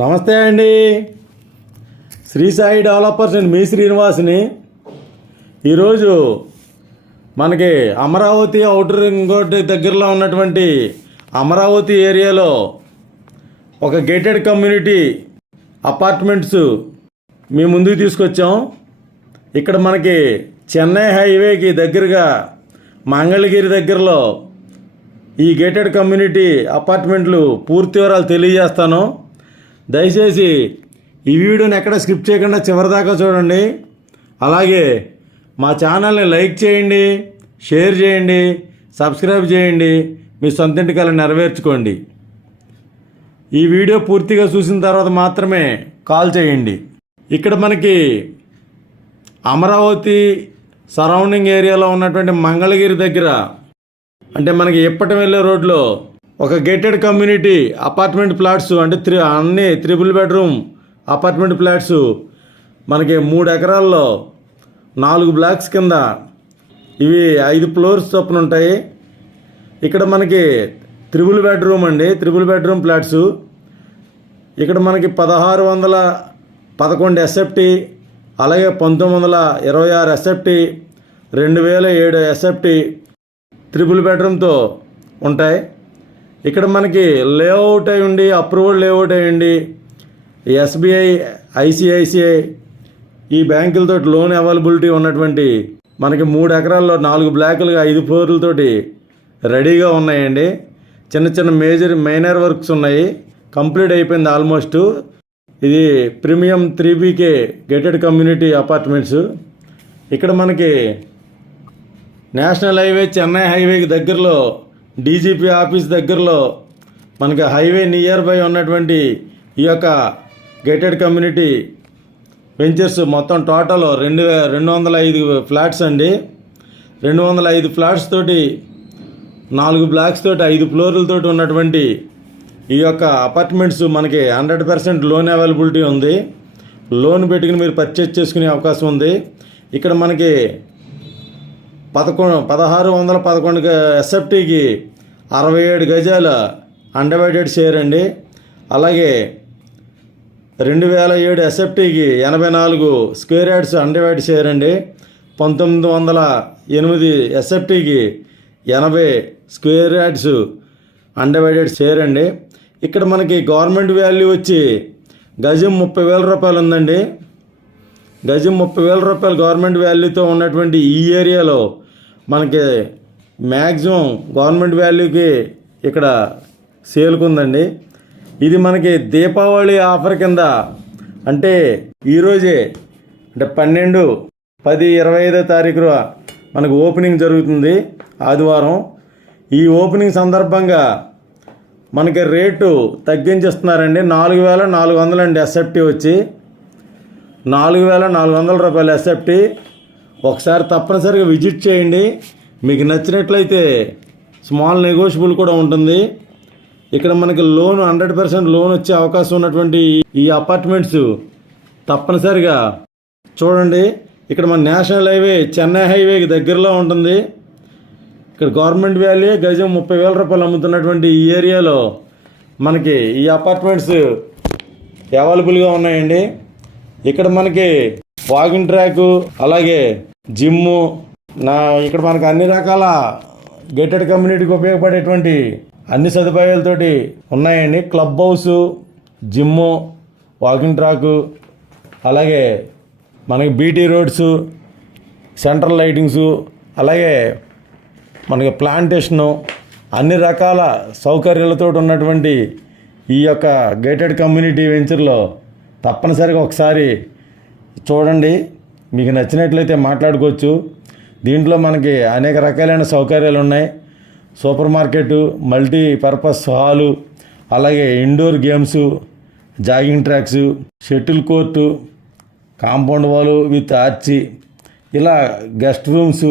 నమస్తే అండి. Shri Sai developers and మీ శ్రీనివాస్ని. ఈరోజు మనకి అమరావతి అవుటర్ ఇంకోటి దగ్గరలో ఉన్నటువంటి అమరావతి ఏరియాలో ఒక గేటెడ్ కమ్యూనిటీ అపార్ట్మెంట్స్ మీ ముందుకు తీసుకొచ్చాం. ఇక్కడ మనకి చెన్నై హైవేకి దగ్గరగా మంగళగిరి దగ్గరలో ఈ గేటెడ్ కమ్యూనిటీ అపార్ట్మెంట్లు పూర్తి వివరాలు తెలియజేస్తాను. దయచేసి ఈ వీడియోని ఎక్కడ స్కిప్ చేయకుండా చివరిదాకా చూడండి. అలాగే మా ఛానల్ని లైక్ చేయండి షేర్ చేయండి సబ్స్క్రైబ్ చేయండి మీ సొంత ఇంటికల్ని నెరవేర్చుకోండి. ఈ వీడియో పూర్తిగా చూసిన తర్వాత మాత్రమే కాల్ చేయండి. ఇక్కడ మనకి అమరావతి సరౌండింగ్ ఏరియాలో ఉన్నటువంటి మంగళగిరి దగ్గర అంటే మనకి ఇప్పటి వెళ్ళే రోడ్లో ఒక గేటెడ్ కమ్యూనిటీ అపార్ట్మెంట్ ప్లాట్స్ అంటే త్రి అన్ని త్రిబుల్ బెడ్రూమ్ అపార్ట్మెంట్ ప్లాట్స్ మనకి మూడు ఎకరాల్లో నాలుగు బ్లాక్స్ కింద ఇవి ఐదు ఫ్లోర్స్ చొప్పున ఉంటాయి. ఇక్కడ మనకి త్రిబుల్ బెడ్రూమ్ అండి త్రిబుల్ బెడ్రూమ్ ప్లాట్స్ ఇక్కడ మనకి పదహారు వందల పదకొండు ఎస్ఎఫ్టీ అలాగే పంతొమ్మిది వందల ఇరవై ఆరు ఎస్ఎఫ్టీ రెండు వేల ఏడు ఎస్ఎఫ్టీ త్రిబుల్ బెడ్రూమ్తో ఉంటాయి. ఇక్కడ మనకి లేఅవుట్ అయి ఉండి అప్రూవల్ లేఅవుట్ అయ్యండి ఎస్బీఐ ఐసిఐసిఐ ఈ బ్యాంకులతో లోన్ అవైలబిలిటీ ఉన్నటువంటి మనకి మూడు ఎకరాల్లో నాలుగు బ్లాకులుగా ఐదు ఫ్లోర్లతోటి రెడీగా ఉన్నాయండి. చిన్న చిన్న మేజర్ మైనర్ వర్క్స్ ఉన్నాయి. కంప్లీట్ అయిపోయింది ఆల్మోస్ట్ ఇది premium three BK gated community apartments ఇక్కడ మనకి నేషనల్ హైవే చెన్నై హైవేకి దగ్గరలో డీజీపీ ఆఫీస్ దగ్గరలో మనకి హైవే నియర్ బై ఉన్నటువంటి ఈ యొక్క గేటెడ్ కమ్యూనిటీ వెంచర్స్ మొత్తం టోటల్ రెండు రెండు వందల ఐదు ఫ్లాట్స్ అండి. రెండు వందల ఐదు ఫ్లాట్స్ తోటి నాలుగు బ్లాక్స్ తోటి ఐదు ఫ్లోర్లతోటి ఉన్నటువంటి ఈ యొక్క అపార్ట్మెంట్స్ మనకి హండ్రెడ్ పర్సెంట్ లోన్ అవైలబిలిటీ ఉంది. లోన్ పెట్టుకుని మీరు పర్చేజ్ చేసుకునే అవకాశం ఉంది. ఇక్కడ మనకి పదకొండు పదహారు వందల పదకొండు ఎస్ఎఫ్టీకి అరవై ఏడు గజాల అండర్వైడెడ్ షేర్ అండి. అలాగే రెండు వేల ఏడు ఎస్ఎఫ్టీకి ఎనభై నాలుగు స్క్వేర్ యార్డ్స్ అండర్వైడ్ షేర్ అండి. పంతొమ్మిది వందల ఎనిమిది ఎస్ఎఫ్టీకి ఎనభై స్క్వేర్ యార్డ్స్ అండర్వైడెడ్ షేర్ అండి. ఇక్కడ మనకి గవర్నమెంట్ వాల్యూ వచ్చి గజం ముప్పై వేల రూపాయలు ఉందండి. గజం ముప్పై వేల రూపాయలు గవర్నమెంట్ వాల్యూతో ఉన్నటువంటి ఈ ఏరియాలో మనకి మ్యాక్సిమం గవర్నమెంట్ వాల్యూకి ఇక్కడ సేల్కుందండి. ఇది మనకి దీపావళి ఆఫర్ కింద అంటే ఈరోజే అంటే పన్నెండు పది ఇరవై ఐదో తారీఖు మనకు ఓపెనింగ్ జరుగుతుంది ఆదివారం. ఈ ఓపెనింగ్ సందర్భంగా మనకి రేటు తగ్గించిస్తున్నారండి. నాలుగు వేల నాలుగు వందలండి ఎస్ఎఫ్టీ వచ్చి. నాలుగు వేల నాలుగు వందల రూపాయలు ఎస్ఎఫ్టీ. ఒకసారి తప్పనిసరిగా విజిట్ చేయండి. మీకు నచ్చినట్లయితే స్మాల్ నెగోషియబుల్ కూడా ఉంటుంది. ఇక్కడ మనకి లోన్ హండ్రెడ్ పర్సెంట్ లోన్ వచ్చే అవకాశం ఉన్నటువంటి ఈ అపార్ట్మెంట్స్ తప్పనిసరిగా చూడండి. ఇక్కడ మన నేషనల్ హైవే చెన్నై హైవేకి దగ్గరలో ఉంటుంది. ఇక్కడ గవర్నమెంట్ వ్యాలీ గజం ముప్పై వేల రూపాయలు అమ్ముతున్నటువంటి ఈ ఏరియాలో మనకి ఈ అపార్ట్మెంట్స్ అవైలబుల్గా ఉన్నాయండి. ఇక్కడ మనకి వాకింగ్ ట్రాక్ అలాగే జిమ్ము నా ఇక్కడ మనకు అన్ని రకాల గేటెడ్ కమ్యూనిటీకి ఉపయోగపడేటువంటి అన్ని సదుపాయాలతోటి ఉన్నాయండి. Club house gym walking track అలాగే మనకి బీటీ రోడ్స్ సెంట్రల్ లైటింగ్స్ అలాగే మనకి ప్లాంటేషను అన్ని రకాల సౌకర్యాలతో ఉన్నటువంటి ఈ యొక్క గేటెడ్ కమ్యూనిటీ వెంచర్లో తప్పనిసరిగా ఒకసారి చూడండి. మీకు నచ్చినట్లయితే మాట్లాడుకోవచ్చు. దీంట్లో మనకి అనేక రకాలైన సౌకర్యాలు ఉన్నాయి. Super market multi purpose hall అలాగే indoor games jogging tracks shuttle court compound wall with arch ఇలా గెస్ట్ రూమ్స్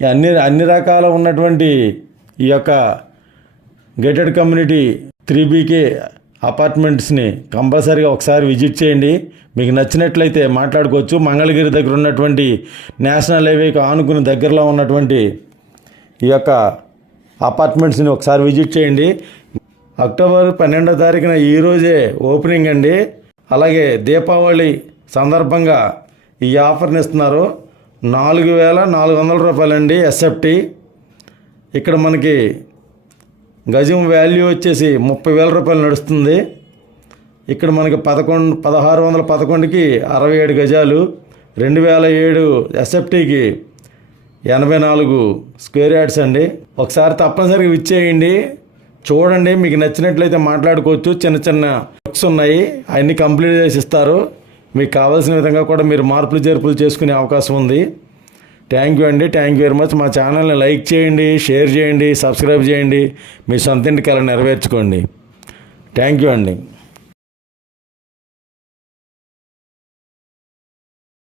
అన్ని అన్ని రకాల ఉన్నటువంటి ఈ యొక్క గేటెడ్ కమ్యూనిటీ త్రీ బీకే అపార్ట్మెంట్స్ని కంపల్సరీగా ఒకసారి విజిట్ చేయండి. మీకు నచ్చినట్లయితే మాట్లాడుకోవచ్చు. మంగళగిరి దగ్గర ఉన్నటువంటి నేషనల్ హైవేకి ఆనుకుని దగ్గరలో ఉన్నటువంటి ఈ యొక్క అపార్ట్మెంట్స్ని ఒకసారి విజిట్ చేయండి. అక్టోబర్ పన్నెండో తారీఖున ఈరోజే ఓపెనింగ్ అండి. అలాగే దీపావళి సందర్భంగా ఈ ఆఫర్ని ఇస్తున్నారు. నాలుగు వేల నాలుగు వందల రూపాయలండి ఎస్ఎఫ్టీ. ఇక్కడ మనకి గజం వాల్యూ వచ్చేసి ముప్పై వేల రూపాయలు నడుస్తుంది. ఇక్కడ మనకి పదకొండు పదహారు వందల పదకొండుకి అరవై ఏడు గజాలు రెండు వేల ఏడు ఎస్ఎఫ్టీకి ఎనభై నాలుగు స్క్వేర్ యార్డ్స్ అండి. ఒకసారి తప్పనిసరిగా ఇచ్చేయండి చూడండి మీకు నచ్చినట్లయితే మాట్లాడుకోవచ్చు. చిన్న చిన్న వర్క్స్ ఉన్నాయి అన్నీ కంప్లీట్ చేసి ఇస్తారు. మీకు కావాల్సిన విధంగా కూడా మీరు మార్పులు చేర్పులు చేసుకునే అవకాశం ఉంది. థ్యాంక్ యూ అండి. థ్యాంక్ యూ వెరీ మచ్ మా ఛానల్ని లైక్ చేయండి షేర్ చేయండి సబ్స్క్రైబ్ చేయండి. మీ సొంత ఇంటి కళ నెరవేర్చుకోండి. థ్యాంక్ యూ అండి.